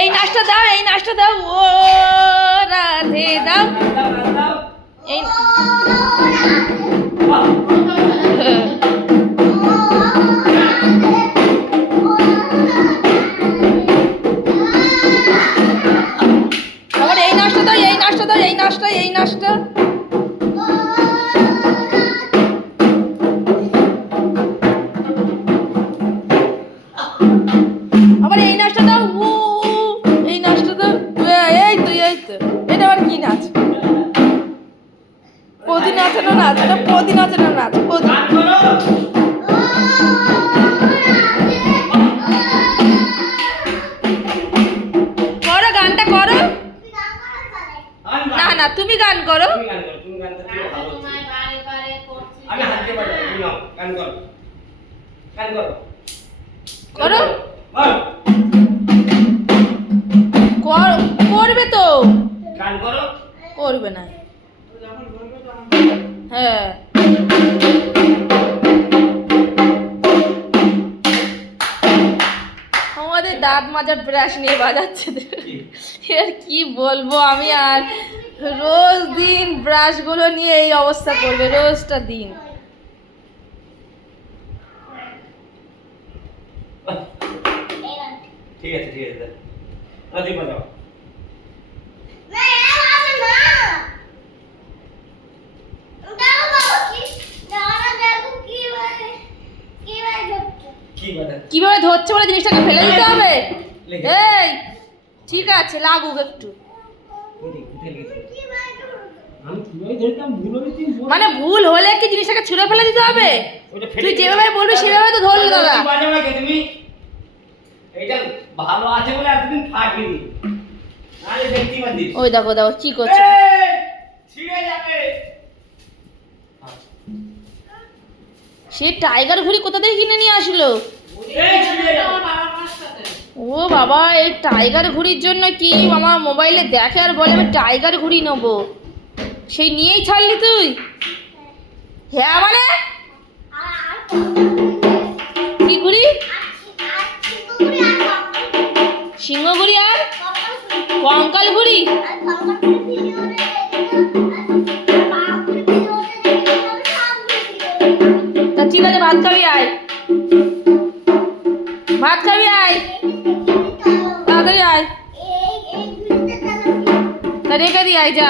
এই নাচটা দাও এই নাচটা দাও। ও রাধে দাও। এই নাচটা আবার এই নাচটা দাও, উ এই নাচটা দাও। এই তো এই তো। এটা আবার কি নাচ? প্রতি নাচানো নাচ, এটা প্রতি নাচানো করো। করো। করবে তো। গান করো। করবে না। হ্যাঁ। আমাদের দাঁত মাজার ব্রাশ নিয়ে বাজাচ্ছে। এর কি বলব আমি আর? রোজ দিন ব্রাশগুলো নিয়ে এই অবস্থা করবে রোজটা দিন। ঠিক আছে ঠিক আছে রাজি বাজাও। কীভাবে ধরছে বলে জিনিসটাকে ফেলে দিতে হবে? এই ঠিক আছে লাগুক একটু। মানে ভুল হলে কি জিনিসটাকে ছুঁড়ে ফেলে দিতে হবে? তুই যেভাবে বলবি সেভাবে তো ধরবি দাদা। তুমি এটা ভালো আছে বলে এতদিন ওই দেখো দেখো কি করছে? সে টাইগার ঘুড়ি কোথা থেকে কিনে নিয়ে আসলো? ও বাবা এই টাইগার ঘুড়ির জন্য কি আমার মোবাইলে দেখে আর বলে আমি টাইগার ঘুড়ি নেব? সেই নিয়েই ছাড়লি তুই? হ্যাঁ মানে? কি ঘুড়ি সিংহ ঘুড়ি আর কঙ্কাল ঘুড়ি তা ঠিক আছে ভাত খাবি আয়। ভাত খাবি আয়। তাড়াতাড়ি আয়। তা রেখে দি, আয়, যা।